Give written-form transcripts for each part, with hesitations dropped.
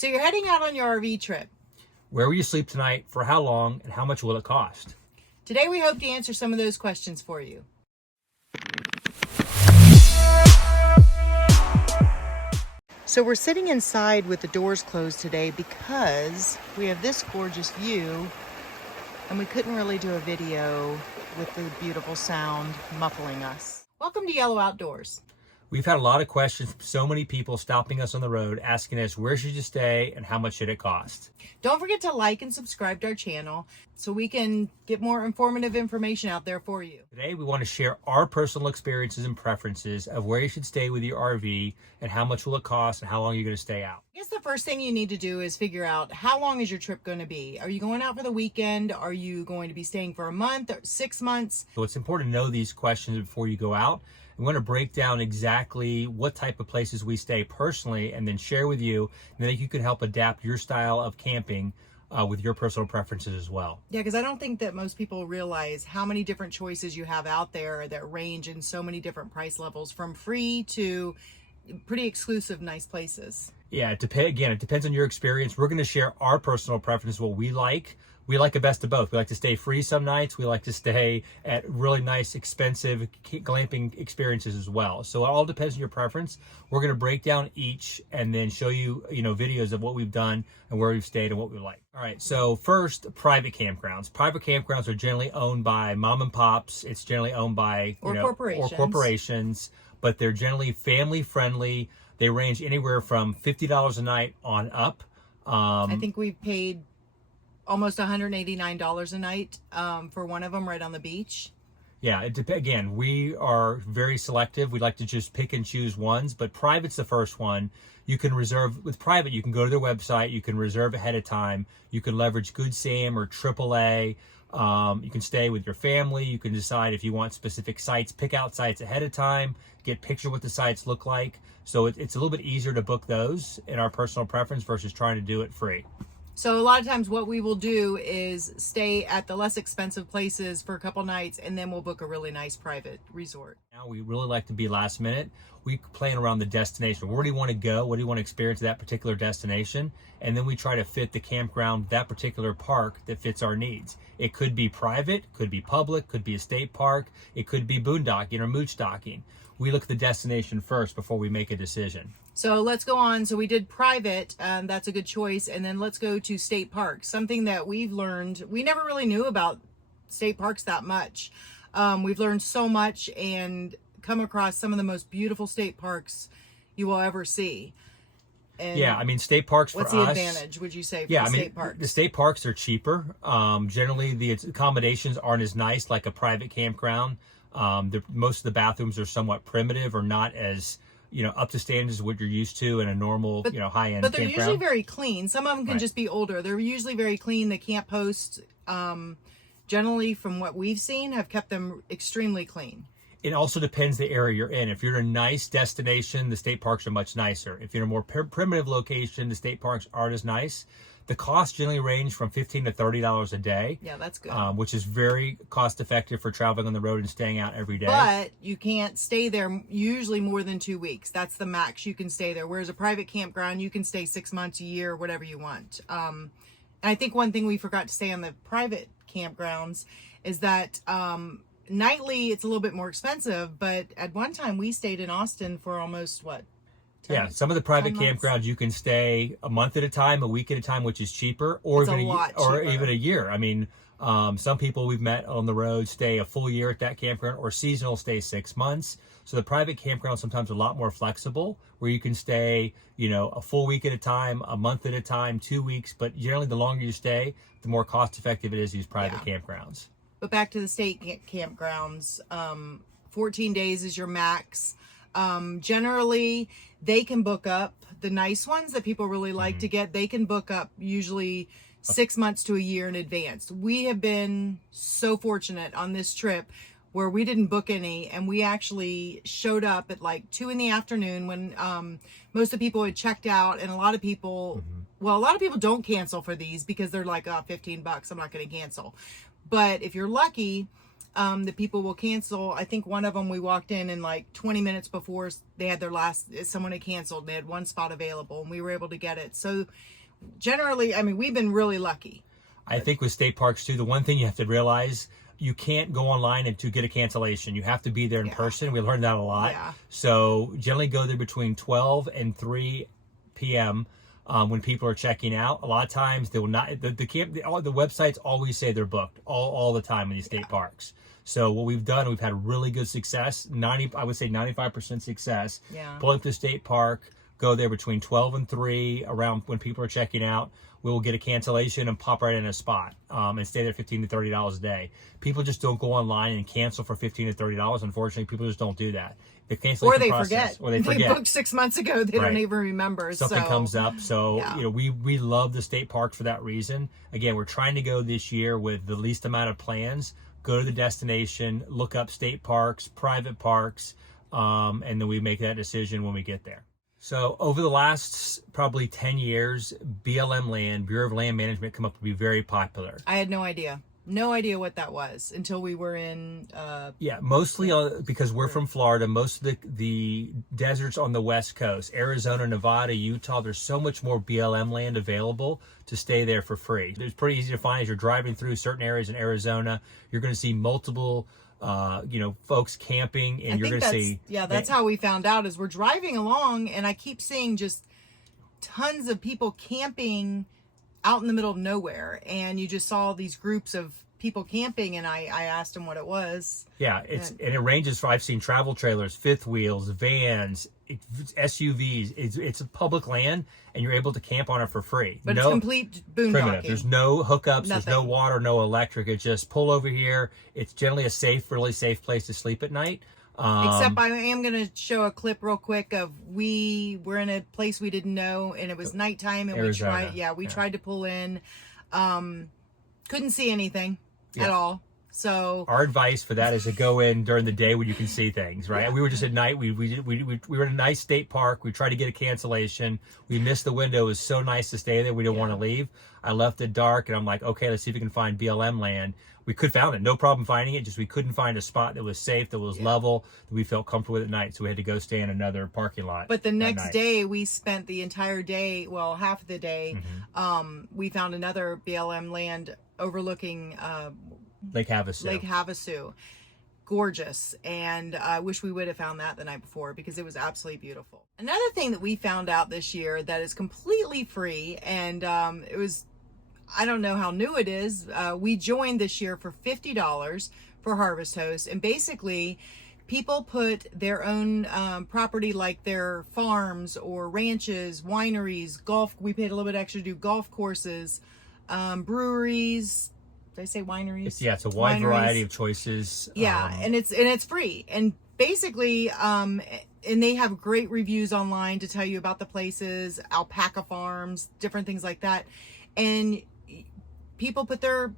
So you're heading out on your RV trip. Where will you sleep tonight, for how long, and how much will it cost? Today we hope to answer some of those questions for you. So we're sitting inside with the doors closed today because we have this gorgeous view and we couldn't really do a video with the beautiful sound muffling us. Welcome to Yellow Outdoors. We've had a lot of questions from so many people stopping us on the road, asking us where should you stay and how much should it cost. Don't forget to like and subscribe to our channel so we can get more informative information out there for you. Today we want to share our personal experiences and preferences of where you should stay with your RV and how much will it cost and how long you're going to stay out. I guess the first thing you need to do is figure out how long is your trip going to be. Are you going out for the weekend? Are you going to be staying for a month or 6 months? So it's important to know these questions before you go out. We want to break down exactly what type of places we stay personally and then share with you, and then you can help adapt your style of camping with your personal preferences as well. Yeah, because I don't think that most people realize how many different choices you have out there that range in so many different price levels, from free to pretty exclusive, nice places. Yeah, it depends on your experience. We're going to share our personal preferences, what we like. We like the best of both. We like to stay free some nights. We like to stay at really nice, expensive glamping experiences as well. So it all depends on your preference. We're going to break down each and then show you, videos of what we've done and where we've stayed and what we like. All right. So first, private campgrounds. Private campgrounds are generally owned by mom and pops. It's generally owned by corporations, but they're generally family friendly. They range anywhere from $50 a night on up. I think we've paid almost $189 a night for one of them right on the beach. Yeah, again, we are very selective. We like to just pick and choose ones, but private's the first one. You can reserve with private. You can go to their website. You can reserve ahead of time. You can leverage Good Sam or AAA. You can stay with your family. You can decide if you want specific sites, pick out sites ahead of time, get picture what the sites look like. So it's a little bit easier to book those in our personal preference versus trying to do it free. So a lot of times what we will do is stay at the less expensive places for a couple nights, and then we'll book a really nice private resort. Now we really like to be last minute. We plan around the destination. Where do you want to go? What do you want to experience at that particular destination? And then we try to fit the campground, that particular park that fits our needs. It could be private, could be public, could be a state park. It could be boondocking or mooch docking. We look at the destination first before we make a decision. So let's go on. So we did private, that's a good choice. And then let's go to state parks. Something that we've learned, we never really knew about state parks that much. We've learned so much and come across some of the most beautiful state parks you will ever see. And yeah, I mean, state parks for us. What's the advantage, would you say, for the state parks? The state parks are cheaper. Generally, the accommodations aren't as nice like a private campground. Most of the bathrooms are somewhat primitive or not as up to standards as what you're used to in a normal, high-end But they're campground. usually very clean. Some of them can just be older. They're usually very clean. The camp hosts, generally, from what we've seen, have kept them extremely clean. It also depends the area you're in. If you're in a nice destination, the state parks are much nicer. If you're in a more primitive location, the state parks aren't as nice. The costs generally range from $15 to $30 a day. Yeah, that's good. Which is very cost effective for traveling on the road and staying out every day. But you can't stay there usually more than 2 weeks. That's the max you can stay there. Whereas a private campground, you can stay 6 months, a year, whatever you want. And I think one thing we forgot to say on the private campgrounds is that nightly it's a little bit more expensive. But at one time we stayed in Austin for almost, what? Yeah, some of the private campgrounds you can stay a month at a time, a week at a time, which is cheaper, or even a year. I mean, some people we've met on the road stay a full year at that campground, or seasonal stay 6 months. So the private campground sometimes a lot more flexible, where you can stay, a full week at a time, a month at a time, 2 weeks. But generally, the longer you stay, the more cost effective it is to use private campgrounds. But back to the state campgrounds, 14 days is your max. Generally, they can book up the nice ones that people really like to get. They can book up usually 6 months to a year in advance. We have been so fortunate on this trip where we didn't book any, and we actually showed up at like 2 p.m. when most of the people had checked out, and a lot of people, well, a lot of people don't cancel for these because they're like, oh, $15, I'm not going to cancel. But if you're lucky, The people will cancel. I think one of them, we walked in and like 20 minutes before they had their last, someone had canceled. They had one spot available and we were able to get it. So generally, I mean, we've been really lucky. I think with state parks too, the one thing you have to realize, you can't go online and to get a cancellation. You have to be there in person. We learned that a lot. Yeah. So generally go there between 12 and 3 p.m. When people are checking out. A lot of times they will not, the websites always say they're booked all the time in these state parks. So what we've done, we've had really good success. I would say 95% success. Yeah. Pull up to the state park, go there between 12 and 3 around when people are checking out. We will get a cancellation and pop right in a spot and stay there $15 to $30 a day. People just don't go online and cancel for $15 to $30. Unfortunately, people just don't do that. The cancellation process, or they forget. They booked 6 months ago. They don't even remember. Something comes up. So, you know, we love the state park for that reason. Again, we're trying to go this year with the least amount of plans. Go to the destination, look up state parks, private parks, and then we make that decision when we get there. So over the last probably 10 years, BLM land, Bureau of Land Management, come up to be very popular. I had no idea. No idea what that was until we were in... mostly because we're from Florida. Most of the deserts on the West Coast, Arizona, Nevada, Utah, there's so much more BLM land available to stay there for free. It's pretty easy to find as you're driving through certain areas in Arizona. You're going to see multiple... folks camping, and you're going to see... Yeah, that's how we found out, is we're driving along, and I keep seeing just tons of people camping out in the middle of nowhere, and you just saw these groups of people camping, and I asked them what it was. Yeah, and it ranges from, I've seen travel trailers, fifth wheels, vans, SUVs. It's a public land, and you're able to camp on it for free. But it's complete boondocking. There's no hookups, there's no water, no electric. It's just pull over here. It's generally a really safe place to sleep at night. Except I am going to show a clip real quick of we were in a place we didn't know, and it was nighttime, and Arizona. we tried to pull in. Couldn't see anything at all. So our advice for that is to go in during the day when you can see things, right? Yeah. We were just at night. We were in a nice state park. We tried to get a cancellation. We missed the window. It was so nice to stay there. We didn't want to leave. I left it dark, and I'm like, okay, let's see if we can find BLM land. We found it. No problem finding it. Just we couldn't find a spot that was safe, that was level, that we felt comfortable with at night. So we had to go stay in another parking lot. But the next day, we spent the entire day, well, half of the day, we found another BLM land overlooking Lake Havasu. Gorgeous. And I wish we would have found that the night before, because it was absolutely beautiful. Another thing that we found out this year that is completely free, and it was, I don't know how new it is. We joined this year for $50 for Harvest Host, and basically people put their own property, like their farms or ranches, wineries, golf. We paid a little bit extra to do golf courses, breweries. Did I say wineries? It's a wide variety of choices. Yeah, and it's free. And basically, and they have great reviews online to tell you about the places, alpaca farms, different things like that. And people put their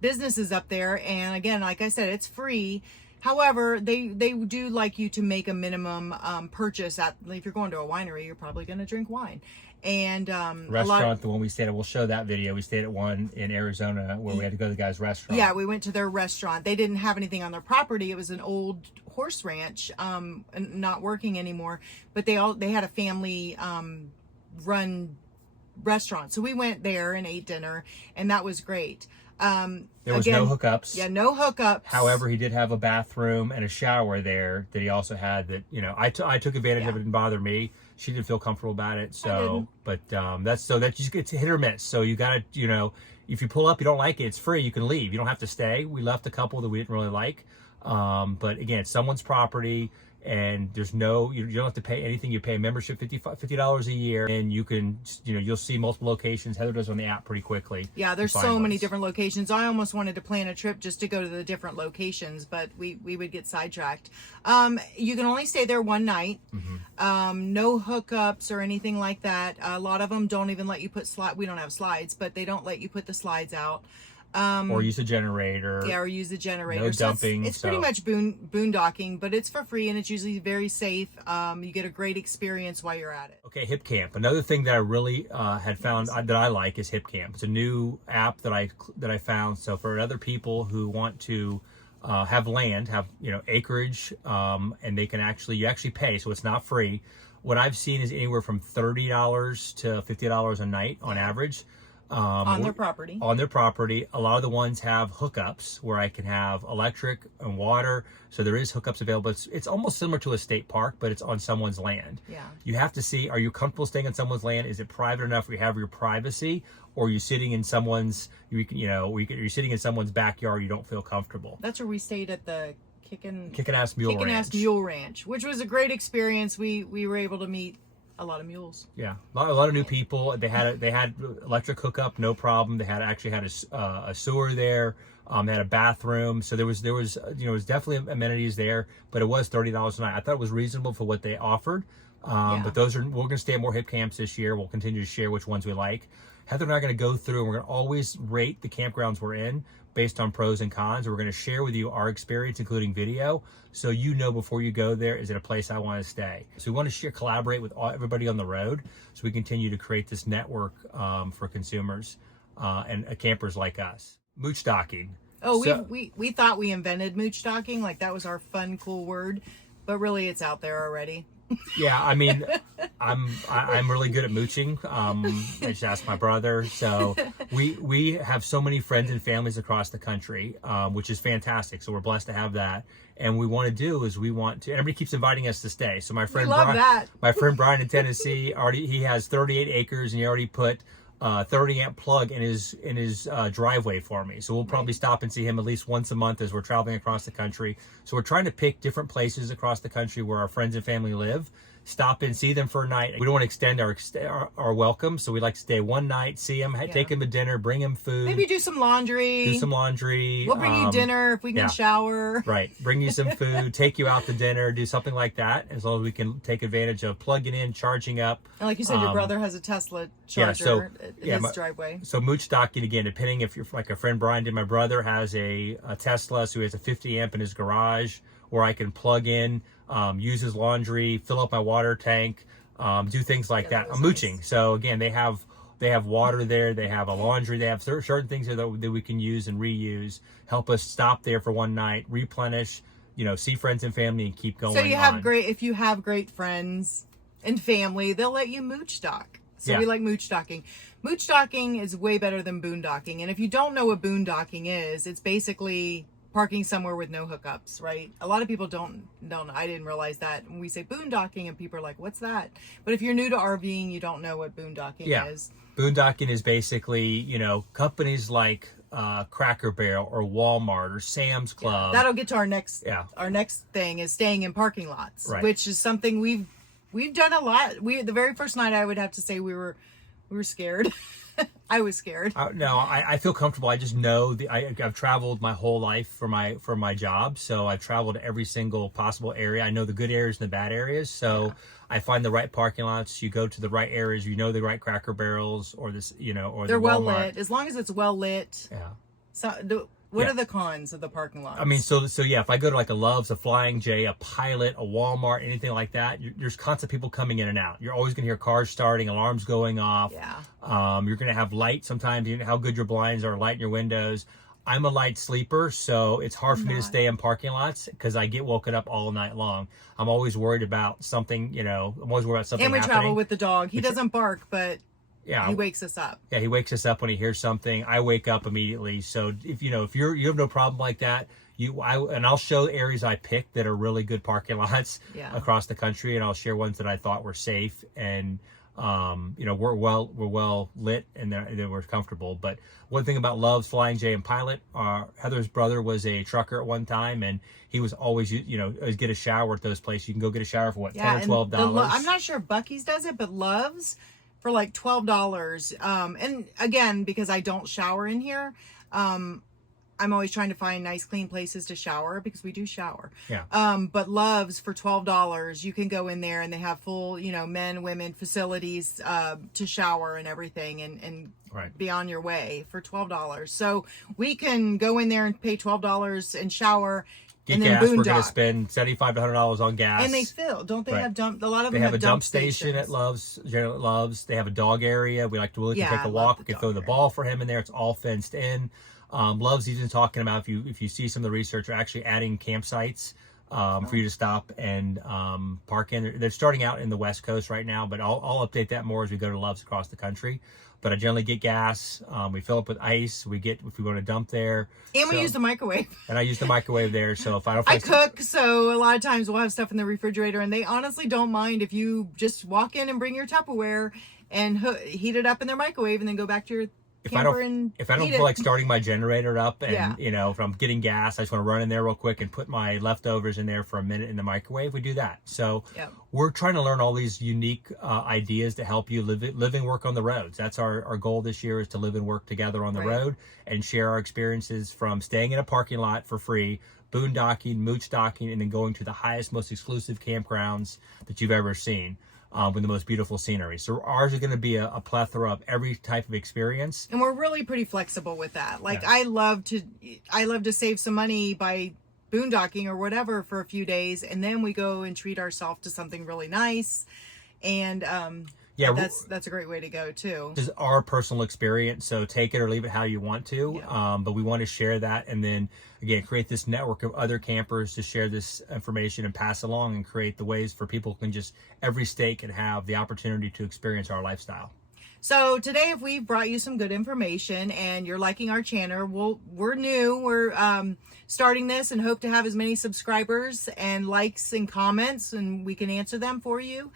businesses up there, and again, like I said, it's free. However, they do like you to make a minimum purchase. If you're going to a winery, you're probably going to drink wine. And restaurant, the one we stayed at, we'll show that video. We stayed at one in Arizona where we had to go to the guy's restaurant. Yeah, we went to their restaurant. They didn't have anything on their property. It was an old horse ranch, not working anymore. But they had a family run restaurant, so we went there and ate dinner, and that was great. There was no hookups. Yeah, no hookups. However, he did have a bathroom and a shower there that he also had. That I took advantage of it. It didn't bother me. She didn't feel comfortable about it. So, but that's just it's hit or miss. So you gotta if you pull up, you don't like it, it's free. You can leave. You don't have to stay. We left a couple that we didn't really like. But again, it's someone's property. And there's you don't have to pay anything. You pay a membership, $50 a year, and you can, you'll see multiple locations. Heather does on the app pretty quickly. Yeah, there's so many different locations. I almost wanted to plan a trip just to go to the different locations, but we would get sidetracked. You can only stay there one night. No hookups or anything like that. A lot of them don't even let you put we don't have slides, but they don't let you put the slides out. Or use a generator. Yeah, or use a generator. No dumping. It's pretty much boondocking, but it's for free, and it's usually very safe. You get a great experience while you're at it. Okay, Hip Camp. Another thing that I really had found that I like is Hip Camp. It's a new app that I found. So for other people who want to have land, have acreage, and they can you actually pay, so it's not free. What I've seen is anywhere from $30 to $50 a night on average. On their property. On their property. A lot of the ones have hookups where I can have electric and water. So there is hookups available. It's almost similar to a state park, but it's on someone's land. Yeah. You have to see, are you comfortable staying on someone's land? Is it private enough where you have your privacy? Or are you sitting in someone's, you're sitting in someone's backyard, you don't feel comfortable? That's where we stayed at the Kickin' Ass Mule Ranch, which was a great experience. We were able to meet a lot of mules. Yeah, a lot of new people. They had electric hookup, no problem. They actually had a sewer there. They had a bathroom, so there was definitely amenities there. But it was $30 a night. I thought it was reasonable for what they offered. But we're going to stay at more hip camps this year. We'll continue to share which ones we like. Heather and I are going to go through, and we're going to always rate the campgrounds we're in based on pros and cons. We're going to share with you our experience, including video, so before you go there, is it a place I want to stay? So we want to collaborate with everybody on the road, so we continue to create this network for consumers and campers like us. Mooch docking. Oh, we thought we invented mooch docking, like that was our fun, cool word, but really it's out there already. Yeah, I mean, I'm really good at mooching. I just asked my brother. So we have so many friends and families across the country, which is fantastic. So we're blessed to have that. And everybody keeps inviting us to stay. So my friend Brian in Tennessee he has 38 acres, and he already put 30 amp plug in his driveway for me. So we'll probably stop and see him at least once a month as we're traveling across the country. So we're trying to pick different places across the country where our friends and family live, stop in, see them for a night. We don't want to extend our welcome, so we like to stay one night, see them, take them to dinner, bring them food. Maybe do some laundry. We'll bring you dinner if we can shower. Right. Bring you some food, take you out to dinner, do something like that, as long as we can take advantage of plugging in, charging up. And like you said, your brother has a Tesla charger in his driveway. So mooch docking, again, depending if you're like a friend Brian did, my brother has a Tesla, so he has a 50 amp in his garage where I can plug in, use his laundry, fill up my water tank, do things like that. I'm mooching. Nice. So again, they have water there, they have a laundry, they have certain things there that we can use and reuse, help us stop there for one night, replenish, see friends and family, and keep going. So if you have great friends and family, they'll let you mooch dock. So we like mooch docking. Mooch docking is way better than boondocking. And if you don't know what boondocking is, it's basically parking somewhere with no hookups, right? A lot of people don't know. I didn't realize that. When we say boondocking, and people are like, what's that? But if you're new to RVing, you don't know what boondocking is. Boondocking is basically, companies like Cracker Barrel or Walmart or Sam's Club. That'll get to our next thing is staying in parking lots, which is something we've done a lot. The very first night, I would have to say we were scared. I was scared. No, I feel comfortable. I just know I've traveled my whole life for my job, so I've traveled to every single possible area. I know the good areas and the bad areas, so I find the right parking lots. You go to the right areas. The right Cracker Barrels or they're well lit. As long as it's well lit. Yeah. So what are the cons of the parking lots? I mean, so if I go to like a Love's, a Flying J, a Pilot, a Walmart, anything like that, there's constant people coming in and out. You're always going to hear cars starting, alarms going off. Yeah. You're going to have light sometimes. You know how good your blinds are, light in your windows. I'm a light sleeper, so it's hard for me to stay in parking lots because I get woken up all night long. I'm always worried about something, I'm always worried about something happening. And we travel with the dog. He doesn't bark, but he wakes us up. Yeah, he wakes us up when he hears something. I wake up immediately. So if you have no problem like that, I'll show areas I picked that are really good parking lots across the country, and I'll share ones that I thought were safe and we're well lit and they were comfortable. But one thing about Love's, Flying J, and Pilot, Heather's brother was a trucker at one time, and he was always get a shower at those places. You can go get a shower for $10 or $12. I'm not sure if Buc-ee's does it, but Love's for like $12. And again, because I don't shower in here, I'm always trying to find nice, clean places to shower because we do shower. Yeah. But Love's for $12, you can go in there and they have full, men, women facilities to shower and everything and be on your way for $12. So we can go in there and pay $12 and shower get and then gas. We're going boondock. to spend $75 to $100 on gas. And they fill, don't they? Right. Have dump? A lot of They them have a dump stations. station at Love's. General at Love's. They have a dog area. We like to take I a love walk. the We can dog throw the area. ball for him in there. It's all fenced in. Love's even talking about if you see some of the research, are actually adding campsites for you to stop and park in. They're starting out in the West Coast right now, but I'll update that more as we go to Love's across the country. But I generally get gas. We fill up with ice. We get if we want to dump there. And we use the microwave. And I use the microwave there. So if I don't, I cook, so a lot of times we'll have stuff in the refrigerator, and they honestly don't mind if you just walk in and bring your Tupperware and heat it up in their microwave, and then go back to your camper and if I don't eat feel it. like starting my generator up and Yeah. you know, if I'm getting gas, I just want to run in there real quick and put my leftovers in there for a minute in the microwave, we do that. So Yep. we're trying to learn all these unique ideas to help you live and work on the roads. That's our goal this year, is to live and work together on the Right. road and share our experiences from staying in a parking lot for free, boondocking, mooch docking, and then going to the highest, most exclusive campgrounds that you've ever seen. With the most beautiful scenery. So ours is going to be a plethora of every type of experience. And we're really pretty flexible with that. Like, Yeah. I love to save some money by boondocking or whatever for a few days, and then we go and treat ourselves to something really nice. And Yeah, that's a great way to go too. This is our personal experience, so take it or leave it how you want to. Yeah. But we want to share that, and then again create this network of other campers to share this information and pass along, and create the ways for people who can just every state can have the opportunity to experience our lifestyle. So today, if we've brought you some good information and you're liking our channel, we're new. We're starting this and hope to have as many subscribers and likes and comments, and we can answer them for you.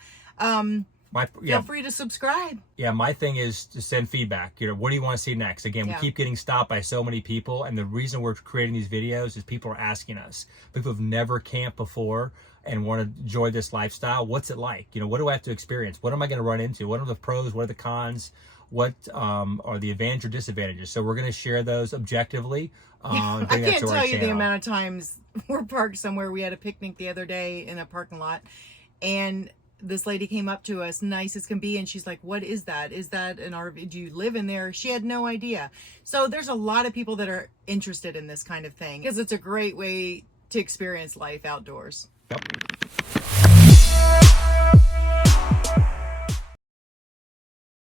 Feel free to subscribe. Yeah, my thing is to send feedback. You know, what do you want to see next? Again, we Yeah. keep getting stopped by so many people, and the reason we're creating these videos is people are asking us. People who've never camped before and want to enjoy this lifestyle. What's it like? You know, what do I have to experience? What am I going to run into? What are the pros? What are the cons? What are the advantages or disadvantages? So we're going to share those objectively. I can't tell you the amount of times we're parked somewhere. We had a picnic the other day in a parking lot, and this lady came up to us, nice as can be, and she's like, what is that? Is that an RV? Do you live in there? She had no idea. So there's a lot of people that are interested in this kind of thing, because it's a great way to experience life outdoors. Yep.